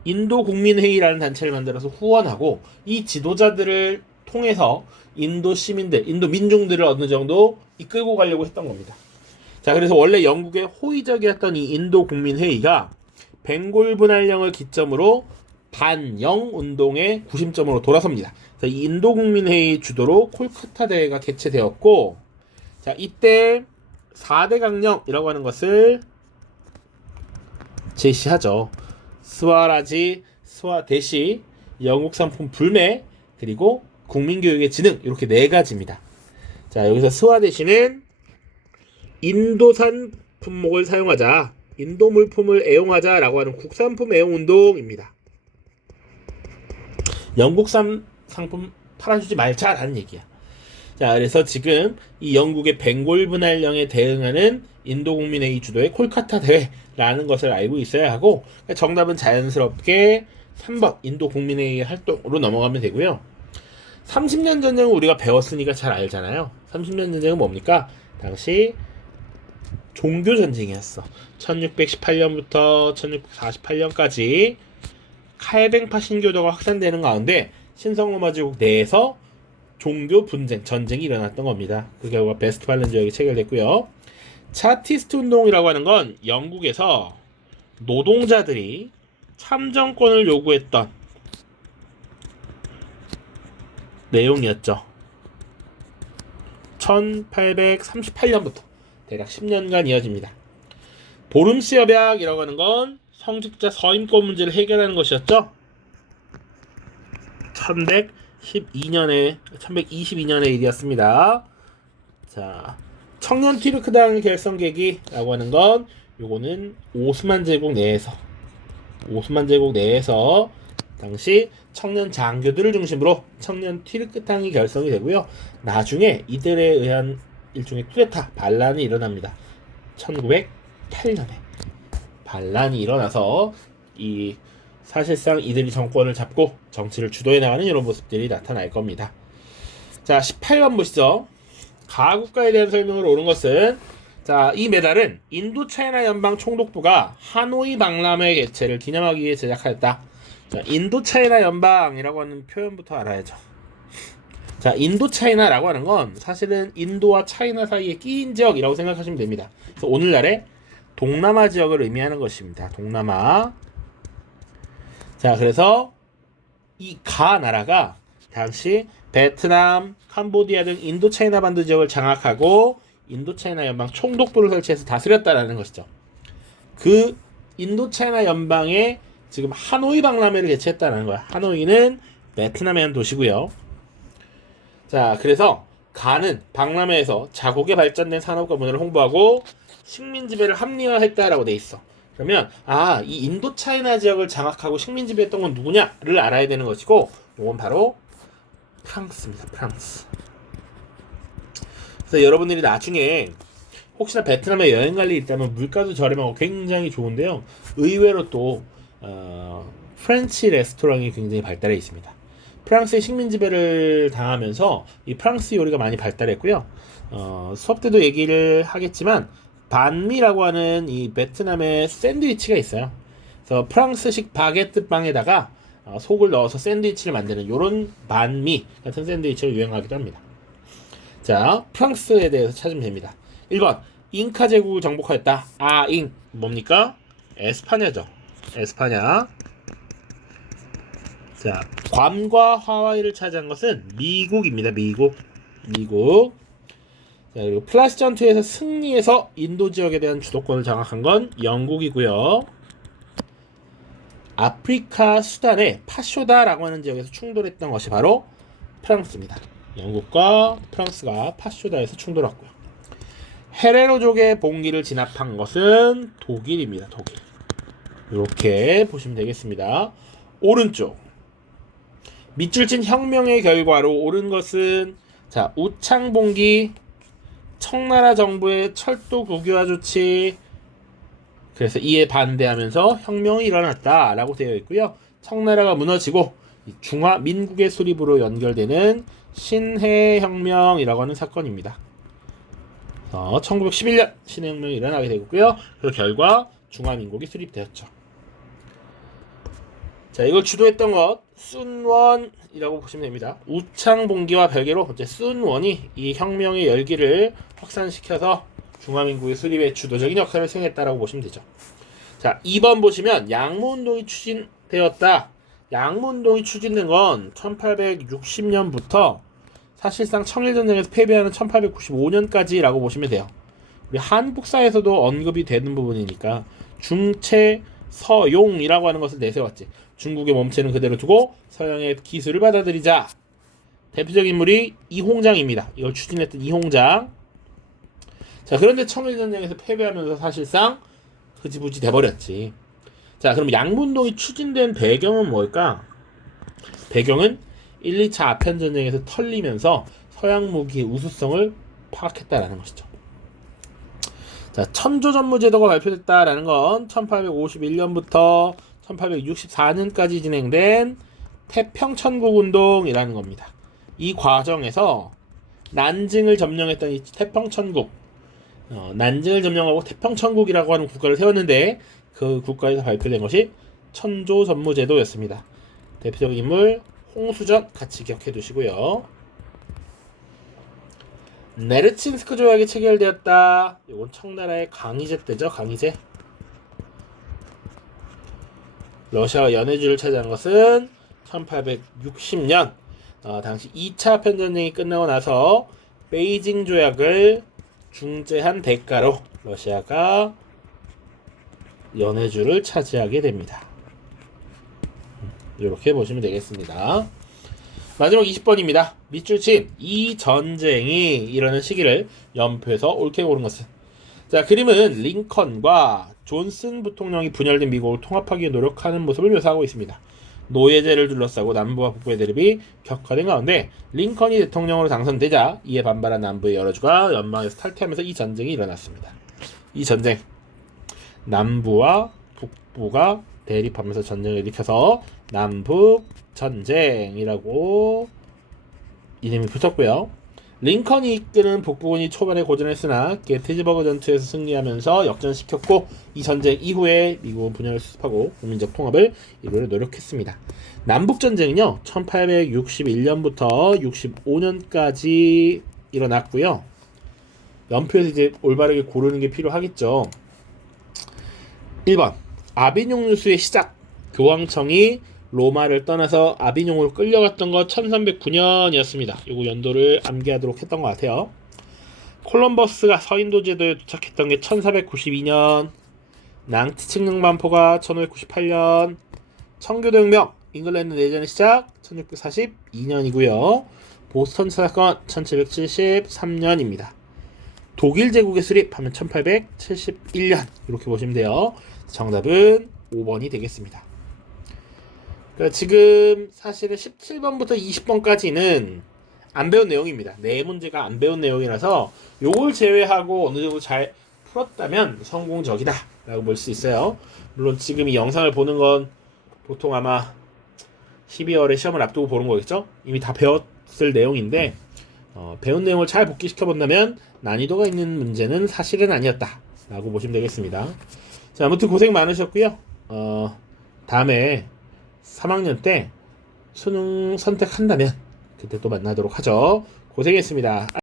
인도 국민회의라는 단체를 만들어서 후원하고 이 지도자들을 통해서 인도 시민들, 인도 민중들을 어느 정도 이끌고 가려고 했던 겁니다. 자, 그래서 원래 영국의 호의적이었던 이 인도 국민회의가 벵골 분할령을 기점으로 반영 운동의 구심점으로 돌아섭니다. 그래서 이 인도 국민회의 주도로 콜카타 대회가 개최되었고, 자, 이때 4대 강령이라고 하는 것을 제시하죠. 스와라지, 스와데시, 영국 상품 불매, 그리고 국민교육의 진흥, 이렇게 4가지입니다. 자, 여기서 스와데시는 인도산 품목을 사용하자, 인도 물품을 애용하자라고 하는 국산품 애용 운동입니다. 영국산 상품 팔아주지 말자라는 얘기야. 자, 그래서 지금 이 영국의 벵골 분할령에 대응하는 인도 국민회의 주도의 콜카타 대회라는 것을 알고 있어야 하고, 정답은 자연스럽게 3번 인도 국민회의 활동으로 넘어가면 되고요. 30년 전쟁은 우리가 배웠으니까 잘 알잖아요. 30년 전쟁은 뭡니까? 당시 종교 전쟁이었어. 1618년부터 1648년까지 칼뱅파 신교도가 확산되는 가운데 신성로마 제국 내에서 종교 분쟁, 전쟁이 일어났던 겁니다. 그 결과 베스트팔른 조약이 체결됐고요. 차티스트 운동이라고 하는 건 영국에서 노동자들이 참정권을 요구했던 내용이었죠. 1838년부터 대략 10년간 이어집니다. 보름스 협약이라고 하는 건 성직자 서임권 문제를 해결하는 것이었죠. 1122년의 일이었습니다. 자, 청년 티르크당 결성 계기라고 하는 건 요거는 오스만 제국 내에서 당시 청년 장교들을 중심으로 청년 티르크당이 결성이 되고요. 나중에 이들에 의한 일종의 쿠데타 반란이 일어납니다. 1908년에 반란이 일어나서 이 사실상 이들이 정권을 잡고 정치를 주도해 나가는 이런 모습들이 나타날 겁니다. 자, 18번 보시죠. 가국가에 대한 설명을 옳은 것은, 자, 이 메달은 인도 차이나 연방 총독부가 하노이 박람회 개최를 기념하기 위해 제작하였다. 자, 인도 차이나 연방이라고 하는 표현부터 알아야죠. 자, 인도 차이나라고 하는 건 사실은 인도와 차이나 사이에 끼인 지역이라고 생각하시면 됩니다. 그래서 오늘날의 동남아 지역을 의미하는 것입니다. 동남아. 자, 그래서 이 가 나라가 당시 베트남, 캄보디아 등 인도차이나 반도 지역을 장악하고 인도차이나 연방 총독부를 설치해서 다스렸다라는 것이죠. 그 인도차이나 연방에 지금 하노이 박람회를 개최했다는 거야. 하노이는 베트남의 한 도시고요. 자, 그래서 가는 박람회에서 자국의 발전된 산업과 문화를 홍보하고 식민 지배를 합리화했다라고 돼 있어. 그러면 이 인도 차이나 지역을 장악하고 식민 지배했던 건 누구냐를 알아야 되는 것이고, 이건 바로 프랑스입니다. 프랑스. 그래서 여러분들이 나중에 혹시나 베트남에 여행 갈 일 있다면 물가도 저렴하고 굉장히 좋은데요. 의외로 또 프렌치 레스토랑이 굉장히 발달해 있습니다. 프랑스의 식민 지배를 당하면서 이 프랑스 요리가 많이 발달했고요. 수업 때도 얘기를 하겠지만 반미라고 하는 이 베트남의 샌드위치가 있어요. 그래서 프랑스식 바게트 빵에다가 속을 넣어서 샌드위치를 만드는 요런 반미 같은 샌드위치가 유행하기도 합니다. 자, 프랑스에 대해서 찾으면 됩니다. 1번, 잉카 제국을 정복하였다. 잉 뭡니까? 에스파냐죠. 에스파냐. 자, 괌과 하와이를 차지한 것은 미국입니다. 미국. 자, 그리고 플라시 전투에서 승리해서 인도 지역에 대한 주도권을 장악한 건 영국이고요. 아프리카 수단의 파쇼다라고 하는 지역에서 충돌했던 것이 바로 프랑스입니다. 영국과 프랑스가 파쇼다에서 충돌했고요. 헤레로족의 봉기를 진압한 것은 독일입니다. 독일. 이렇게 보시면 되겠습니다. 오른쪽. 밑줄 친 혁명의 결과로 옳은 것은, 자, 우창봉기, 청나라 정부의 철도 국유화 조치, 그래서 이에 반대하면서 혁명이 일어났다라고 되어 있고요. 청나라가 무너지고 중화 민국의 수립으로 연결되는 신해혁명이라고 하는 사건입니다. 1911년 신해혁명이 일어나게 되고요. 그 결과 중화민국이 수립되었죠. 자, 이걸 주도했던 것 순원이라고 보시면 됩니다. 우창봉기와 별개로 이제 순원이 이 혁명의 열기를 확산시켜서 중화민국의 수립에 주도적인 역할을 수행했다라고 보시면 되죠. 자, 2번 보시면 양모운동이 추진되었다. 양모운동이 추진된 건 1860년부터 사실상 청일전쟁에서 패배하는 1895년까지라고 보시면 돼요. 우리 한국사에서도 언급이 되는 부분이니까 중체서용이라고 하는 것을 내세웠지. 중국의 몸체는 그대로 두고 서양의 기술을 받아들이자. 대표적인 인물이 이홍장입니다. 이걸 추진했던 이홍장. 자, 그런데 청일전쟁에서 패배하면서 사실상 흐지부지 돼버렸지. 자, 그럼 양문동이 추진된 배경은 뭘까? 배경은 1, 2차 아편전쟁에서 털리면서 서양 무기의 우수성을 파악했다라는 것이죠. 자, 천조전무제도가 발표됐다라는 건 1851년부터 1864년까지 진행된 태평천국운동이라는 겁니다. 이 과정에서 난징을 점령했던 이 태평천국, 난징을 점령하고 태평천국이라고 하는 국가를 세웠는데 그 국가에서 발표된 것이 천조전무제도였습니다. 대표적인 인물 홍수전 같이 기억해 두시고요. 네르친스크 조약이 체결되었다. 이건 청나라의 강희제 때죠. 강희제. 러시아가 연해주를 차지한 것은 1860년. 당시 2차 편전쟁이 끝나고 나서 베이징 조약을 중재한 대가로 러시아가 연해주를 차지하게 됩니다. 이렇게 보시면 되겠습니다. 마지막 20번입니다. 밑줄 친 이 전쟁이 일어나는 시기를 연표에서 옳게 고른 것은. 자, 그림은 링컨과 존슨 부통령이 분열된 미국을 통합하기 위해 노력하는 모습을 묘사하고 있습니다. 노예제를 둘러싸고 남부와 북부의 대립이 격화된 가운데 링컨이 대통령으로 당선되자 이에 반발한 남부의 여러 주가 연방에서 탈퇴하면서 이 전쟁이 일어났습니다. 이 전쟁, 남부와 북부가 대립하면서 전쟁을 일으켜서 남북 전쟁이라고 이름이 붙었고요. 링컨이 이끄는 북부군이 초반에 고전했으나 게티즈버그 전투에서 승리하면서 역전시켰고, 이 전쟁 이후에 미국은 분열을 수습하고 국민적 통합을 이루려 노력했습니다. 남북전쟁은요 1861년부터 65년까지 일어났고요. 연표에서 이제 올바르게 고르는 게 필요하겠죠. 1번 아비뇽 유수의 시작. 교황청이 로마를 떠나서 아비뇽으로 끌려갔던 거 1309년이었습니다. 요거 연도를 암기하도록 했던 것 같아요. 콜럼버스가 서인도 제도에 도착했던 게 1492년, 낭티 칙릉반포가 1598년, 청교도혁명, 잉글랜드 내전의 시작 1642년이고요. 보스턴 사건 1773년입니다. 독일 제국의 수립하면 1871년 이렇게 보시면 돼요. 정답은 5번이 되겠습니다. 그러니까 지금 사실은 17번부터 20번까지는 안 배운 내용입니다. 네 문제가 안 배운 내용이라서 요걸 제외하고 어느 정도 잘 풀었다면 성공적이다 라고 볼 수 있어요. 물론 지금 이 영상을 보는 건 보통 아마 12월에 시험을 앞두고 보는 거겠죠? 이미 다 배웠을 내용인데 배운 내용을 잘 복기시켜 본다면 난이도가 있는 문제는 사실은 아니었다 라고 보시면 되겠습니다. 자, 아무튼 고생 많으셨고요. 다음에 3학년 때 수능 선택한다면 그때 또 만나도록 하죠. 고생했습니다.